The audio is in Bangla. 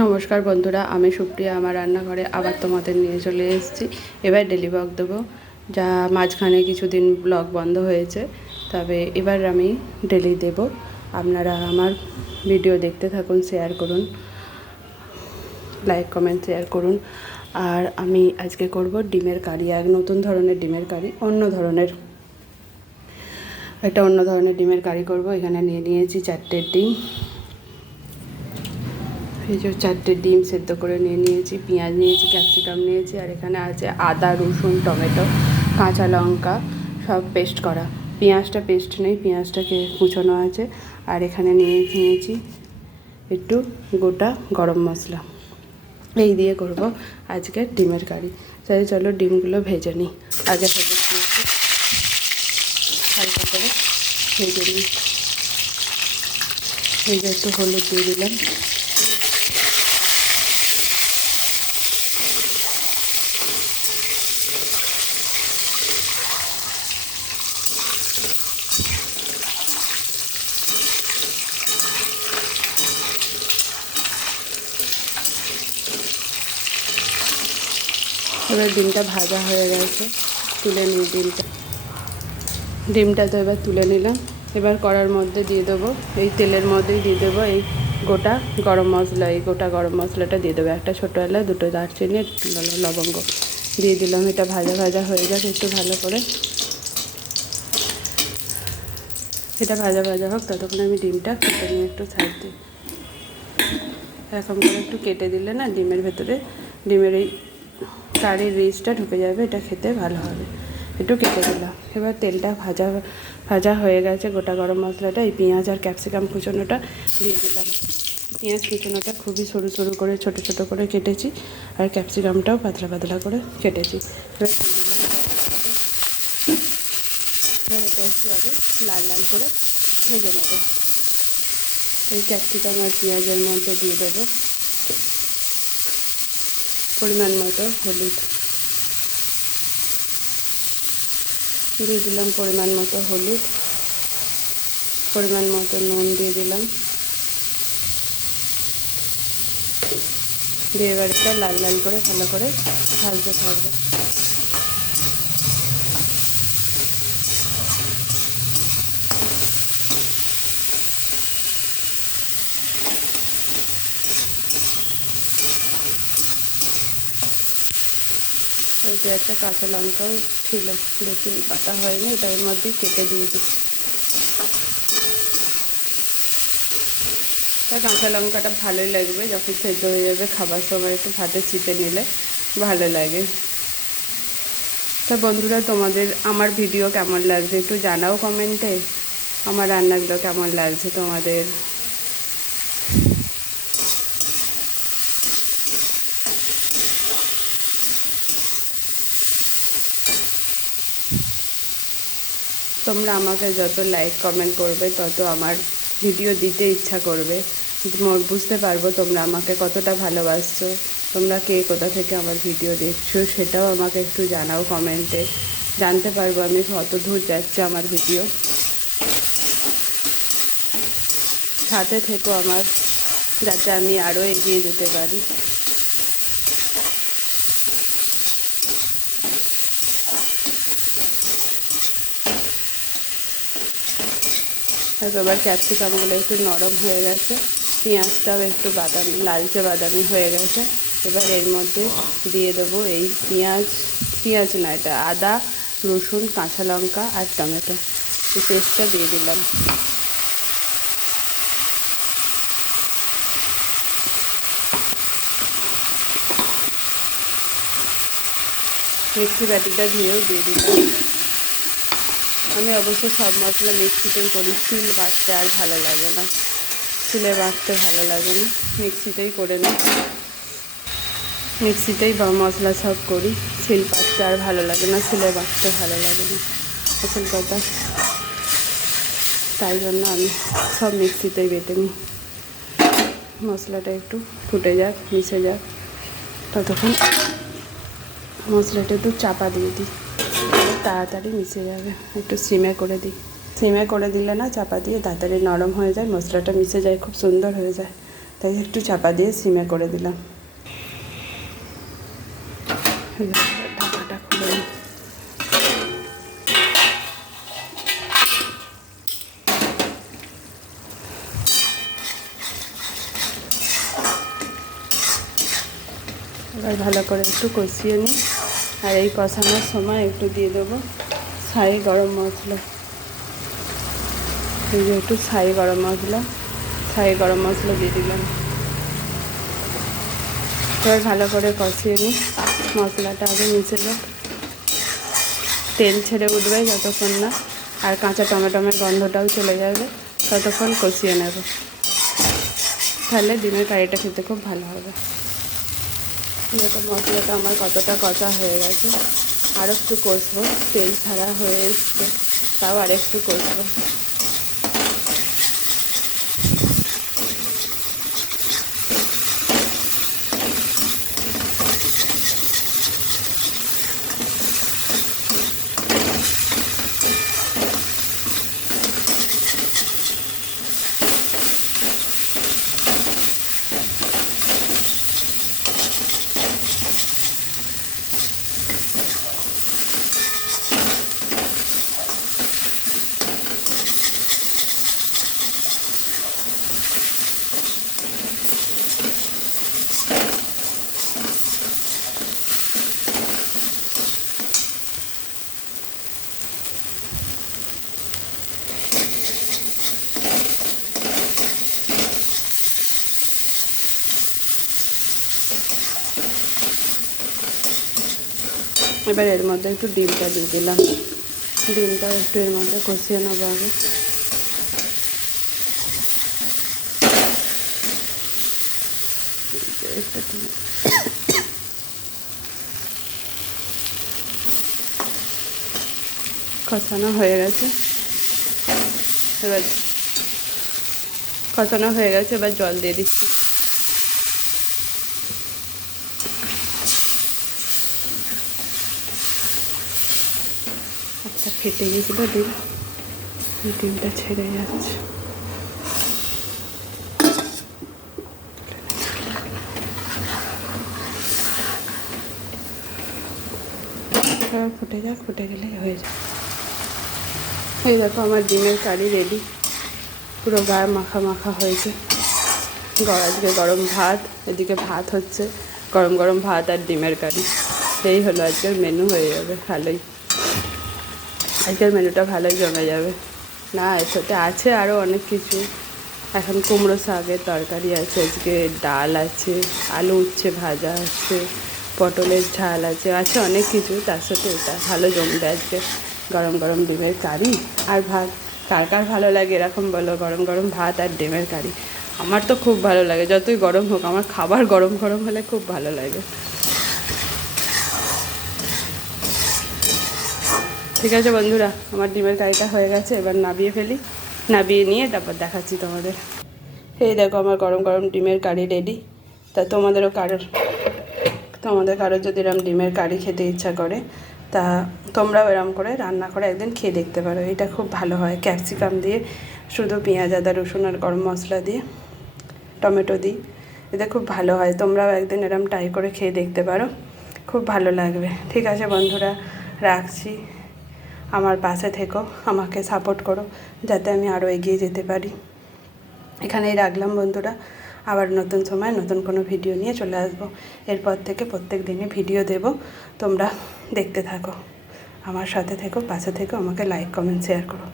নমস্কার বন্ধুরা, আমি সুপ্রিয়া আমার রান্নাঘরে আবার তোমাদের নিয়ে চলে এসেছি। এবার ডেলি ব্লগ দেবো, যা মাঝখানে কিছুদিন ব্লগ বন্ধ হয়েছে, তবে এবার আমি ডেলি দেব। আপনারা আমার ভিডিও দেখতে থাকুন, শেয়ার করুন, লাইক কমেন্ট শেয়ার করুন। আর আমি আজকে করব ডিমের কারি, এক নতুন ধরনের ডিমের কারি, অন্য ধরনের ডিমের কারি করব। এখানে নিয়ে নিয়েছি 4টে ডিম, এই যে 4টে ডিম সেদ্ধ করে নিয়ে নিয়েছি, পেঁয়াজ নিয়েছি, ক্যাপসিকাম নিয়েছি, আর এখানে আছে আদা, রসুন, টমেটো, কাঁচা লঙ্কা সব পেস্ট করা। পেঁয়াজটা পেস্ট নেই, পেঁয়াজটাকে কুচোনো আছে। আর এখানে নিয়েছি একটু গোটা গরম মশলা। এই দিয়ে করব আজকে ডিমের কারি। তাই চলো ডিমগুলো ভেজে নিই। আগে হলুদ দিয়ে হালকা করে ভেজে নিই। এই যে একটু হলুদ দিয়ে দিলাম। এবার ডিমটা ভাজা হয়ে গেছে, তুলে নিই ডিমটা তো এবার তুলে নিলাম। এবার কড়ার মধ্যে দিয়ে দেবো, এই তেলের মধ্যেই দিয়ে দেবো এই গোটা গরম মশলা। এই গোটা গরম মশলাটা দিয়ে দেবো, একটা ছোটো এলাচ, 2টো দারচিনি, লবঙ্গ দিয়ে দিলাম। এটা ভাজা ভাজা হয়ে যাক একটু ভালো করে। এটা ভাজা ভাজা হোক, ততক্ষণ আমি ডিমটা কেটে নিয়ে একটু সাইড দিই। এরকম করে একটু কেটে দিলে না ডিমের ভেতরে ডিমের এই কারির রিচটা ঢুকে যাবে, এটা খেতে ভালো হবে। একটু কেটে দিলাম। এবার তেলটা ভাজা হয়ে গেছে, গোটা গরম মশলাটা, এই পেঁয়াজ আর ক্যাপসিকাম কুচোনোটা দিয়ে দিলাম। পেঁয়াজ কুচোনোটা খুবই সরু সরু করে ছোটো ছোটো করে কেটেছি, আর ক্যাপসিকামটাও পাতলা পাতলা করে কেটেছি। এবার দিয়ে দিলাম। এটা একটু আগে লাল লাল করে ভেজে নেব। এই ক্যাপসিকাম আর পেঁয়াজের মধ্যে দিয়ে দেবো পরিমাণ মতো হলুদ, দিয়ে দিলাম পরিমাণ মতো হলুদ, পরিমাণ মতো নুন দিয়ে দিলাম। দিয়ে এবার এটা লাল লাল করে ভালো করে ভাজতে থাকবো। এই যে একটা কাঁচা লঙ্কাও ছিল, বেশি কাটা হয়নি, এটা এর মধ্যেই কেটে দিয়ে দিচ্ছি। তা কাঁচা লঙ্কাটা ভালোই লাগবে, যখন সেদ্ধ হয়ে যাবে খাবার সময় একটু ভাতে চিপে নিলে ভালো লাগে। তা বন্ধুরা, তোমাদের আমার ভিডিও কেমন লাগছে একটু জানাও কমেন্টে। আমার রান্নাগুলো কেমন লাগছে তোমাদের। তোমরা আমাকে যত লাইক কমেন্ট করবে, তত আমার ভিডিও দিতে ইচ্ছা করবে, বুঝতে পারবো তোমরা আমাকে কতটা ভালোবাসছো। তোমরা কে কোথা থেকে আমার ভিডিও দেখছো সেটাও আমাকে একটু জানাও কমেন্টে, জানতে পারবো আমি কত দূর যাচ্ছে আমার ভিডিও। সাথে থেকো আমার, যাতে আমি আরও এগিয়ে যেতে পারি। এবার ক্যাপসিকামগুলো একটু নরম হয়ে গেছে, পেঁয়াজটাও একটু লালচে বাদামি হয়ে গেছে। এবার এর মধ্যে দিয়ে দেবো এই পেঁয়াজ না, এটা আদা, রসুন, কাঁচা লঙ্কা আর টমেটো, এই পেস্টটা দিয়ে দিলাম। মিক্সি বাটিটা ধুয়েও দিয়ে দিলাম। আমি অবশ্য সব মশলা মিক্সিতেই করি, শিল বাটতে আর ভালো লাগে না, শিলে বাটতে ভালো লাগে না, মিক্সিতেই করে নিই। মিক্সিতেই মশলা সব করি, শিল বাটতে আর ভালো লাগে না, শিলে বাটতে ভালো লাগে না আসল কথা। তাই জন্য আমি সব মিক্সিতেই বেটে নিই। মশলাটা একটু ফুটে যাক, মিশে যাক, ততক্ষণ মশলাটা একটু চাপা দিয়ে দিই, তাড়াতাড়ি মিশে যাবে। একটু সিমে করে দিই, সিমে করে দিলে না চাপা দিয়ে তাড়াতাড়ি নরম হয়ে যায়, মশলাটা মিশে যায়, খুব সুন্দর হয়ে যায়। তাই একটু চাপা দিয়ে সিমে করে দিলাম। ঢাকাটা খুলে নিই। এবার ভালো করে একটু কষিয়ে নিই। আর এই কষানোর সময় একটু দিয়ে দেবো ছাই গরম মশলা। এই যে একটু ছাই গরম মশলা দিয়ে দিলাম। এবার ভালো করে কষিয়ে নিই। মশলাটা আগে মিশে যাক, তেল ছেড়ে উঠবে যতক্ষণ না আর কাঁচা টমেটোমের গন্ধটাও চলে যাবে ততক্ষণ কষিয়ে নেব। তাহলে ডিমের কারিটা খেতে খুব ভালো হবে। দেখো মশলাটা আমার কতটা কষা হয়ে গেছে। আর একটু কষবো, তেল ছাড়া হয়ে এসছে, তাও আর একটু কষবো। এবার এর মধ্যে একটু ডিমটা দিয়ে দিলাম। ডিমটা একটু এর মধ্যে কষিয়ে নেবো আগে। কষানো হয়ে গেছে, এবার এবার জল দিয়ে দিচ্ছি। একটা ফেটে গেছিল ডিমটা ছেড়ে যাচ্ছে। ফুটে গেলেই হয়ে যায়। এই দেখো আমার ডিমের কারি রেডি, পুরো গায়ে মাখা মাখা হয়েছে। আজকে গরম ভাত, এদিকে ভাত হচ্ছে, গরম গরম ভাত আর ডিমের কারি। এই হলো আজকের মেনু, হয়ে যাবে ভালোই। আজকের মেনুটা ভালোই জমে যাবে। না এর সাথে আছে আরও অনেক কিছু। এখন কুমড়ো শাকের তরকারি আছে, আজকে ডাল আছে, আলু উচ্ছে ভাজা আছে, পটলের ঝাল আছে অনেক কিছু। তার সাথে এটা ভালো জমবে আজকে, গরম গরম ডিমের কারি আর ভাত। কার কার ভালো লাগে এরকম বলো, গরম গরম ভাত আর ডিমের কারি। আমার তো খুব ভালো লাগে, যতই গরম হোক আমার খাবার গরম গরম হলে খুব ভালো লাগে। ঠিক আছে বন্ধুরা, আমার ডিমের কারিটা হয়ে গেছে, এবার নাবিয়ে ফেলি। নাবিয়ে নিয়ে তারপর দেখাচ্ছি তোমাদের। এই দেখো আমার গরম গরম ডিমের কারি রেডি। তা তোমাদের কারোর যদি এরম ডিমের কারি খেতে ইচ্ছা করে তা তোমরাও এরম করে রান্না করে একদিন খেয়ে দেখতে পারো। এটা খুব ভালো হয়, ক্যাপসিকাম দিয়ে, শুধু পেঁয়াজ আদা রসুন আর গরম মশলা দিয়ে, টমেটো দিই। এটা খুব ভালো হয়, তোমরাও একদিন এরম ট্রাই করে খেয়ে দেখতে পারো, খুব ভালো লাগবে। ঠিক আছে বন্ধুরা, রাখছি। আমার পাশে থেকো, আমাকে সাপোর্ট করো যাতে আমি আরও এগিয়ে যেতে পারি। এখানেই রাখলাম বন্ধুরা, আবার নতুন সময় নতুন কোনো ভিডিও নিয়ে চলে আসবো। এরপর থেকে প্রত্যেক দিনই ভিডিও দেব, তোমরা দেখতে থাকো, আমার সাথে থেকো, পাশে থেকো, আমাকে লাইক কমেন্ট শেয়ার করো।